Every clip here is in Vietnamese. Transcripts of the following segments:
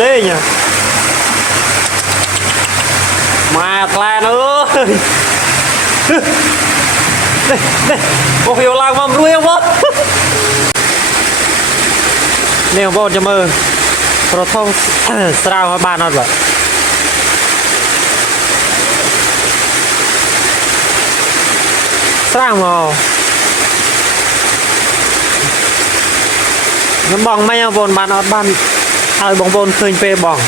Đây nhỉ. Mà Clan ơi. Đây, một hiệu làm mầm ruồi không bố. Nè bố cho mơ. Rồi thông sao hả ba nó vậy. Sao mà nó bong mấy bồn bàn ở bàn ai bong bồn khơi về bong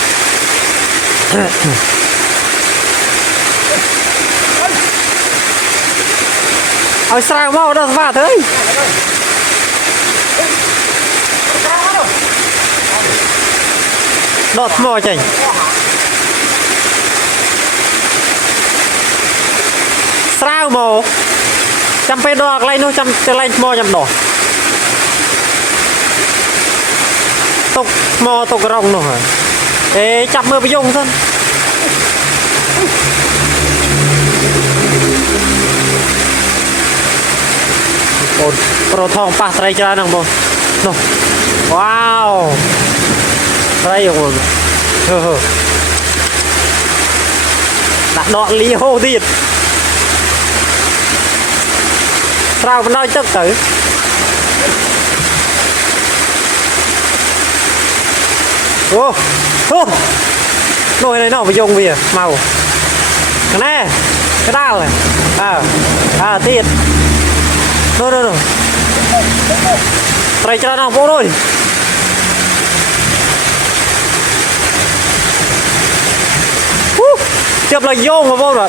ở sao mà nó vào thế đọt mò chảnh sao mà chăm phê đọt lại nó chăm cái lại mò chăm đọt tục mò tục rong rồi ê chăm mưa bị dùng thân ôi pro thong pa trai ra nằng bông no wow trai rồi đặt đoạn li hô thiệt sao vẫn nói chắc tử ô ô nồi này nó phải dùng gì màu cái này cái đào này thiệt rồi trai cho nó vô rồi chụp là vô mà vô rồi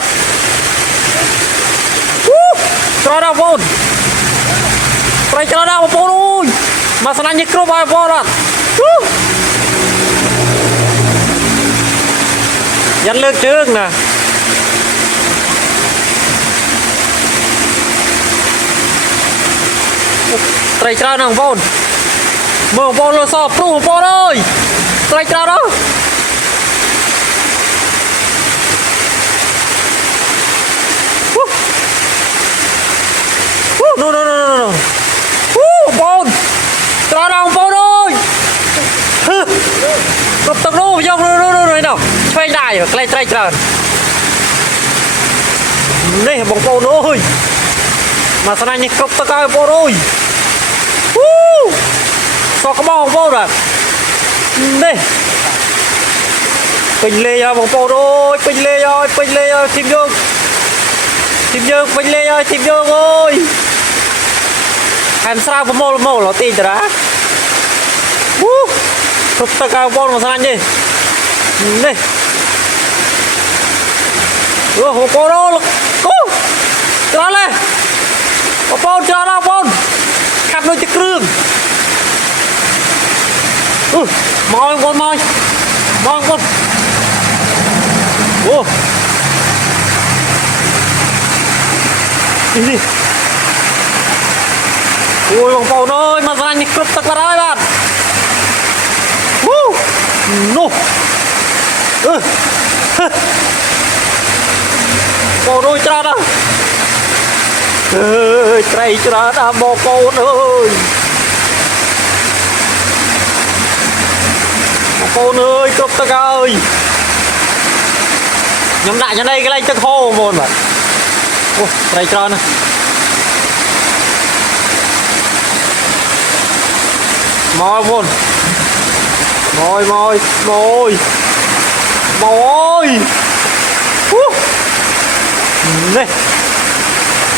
cho nó vô trai cho nó vô rồi mà sao anh không bao vô rồi dẫn lướt trước nè trai cho nó vô mưa vô nó sọp pru vô rồi trai cho nó no bồn cho nó vô rồi tập tập đô vô rồi nào xoay đài rồi lên trai trơn đây bóng bồn ơi mà sao anh cốc tao coi vô rồi sao có bóng vô rồi đây bình lê ra bóng bồn ơi bình lê ơi tìm dương bình lê ơi tìm dương ơi em sao có mồ nó tin rồi đó cốc tao coi bồn mà sao anh đi đây bóng bồn ơi cho lên bồn cho nó bồn khắp nơi chiếc rương mỏi bồn đi ôi bóng bồn ơi mà sao anh cướp tắc vào đây bạn no bồn ơi cho nó trai cho nó bò con ơi con ơi cướp tắc ơi nhóm lại cho đây cái lanh tắc hô môn vậy trai cho nó mồi môn mồi này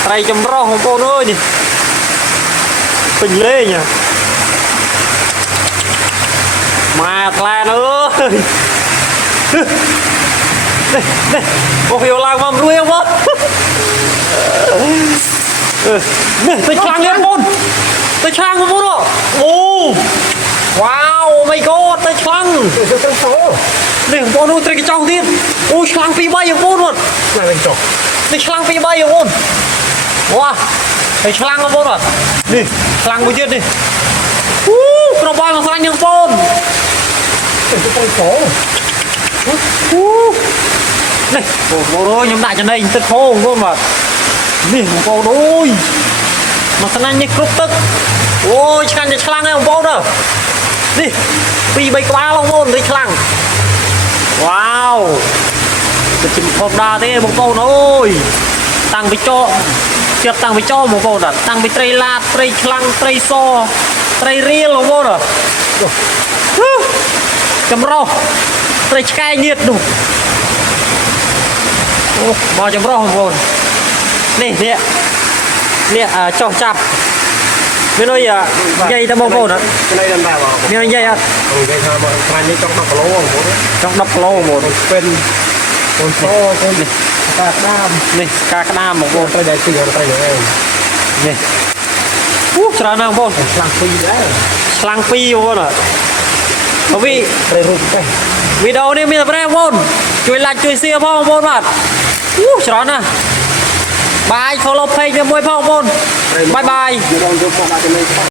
tay chấm rau không con ơi nhỉ bình lê nhỉ mà Clan ơi đây một hiệu làm mầm ruồi không bố này tay Clan lên môn tay Clan của bố đó wow oh my god tay Clan này bố nuôi tay cái trong tiên ôi Clan phi bay ở bố luôn này mình chọc tay Clan phi bay ở bố wow tay Clan ở bố rồi đi Clan bây giờ đi nó bay mà sao anh nhường bố tay phố này bố ơi nhóm đại cho đây tức khô luôn mà đi bố đôi mà sao anh như cướp tức ôi chăn cho chăn em vô đâu đi vì bay quá long môn đi chăn wow cái chim hộp đa thế một câu ôi tăng với cho chợt tăng với cho một câu đó tăng với tray lạt tray chăn tray so tray riêng long môn rồi chấm rau tray cay nhiệt đủ bao chấm rau không nè nè cho chặt bên đây dây ta mông cô đó cái này làm nào mà nè dây à cái sao mà cái này trong đập lỗ một trong đập lô một bên con số con này cà đam nè ca đam một cô tay đại tiền tay nữa nè chả nào cô lăng phi đấy lăng phi cô rồi bởi vì đây rụt đây video này mình phải cô chui lại chui xia phong cô bạn chả nào bye follow page cho môi phong cô bye bye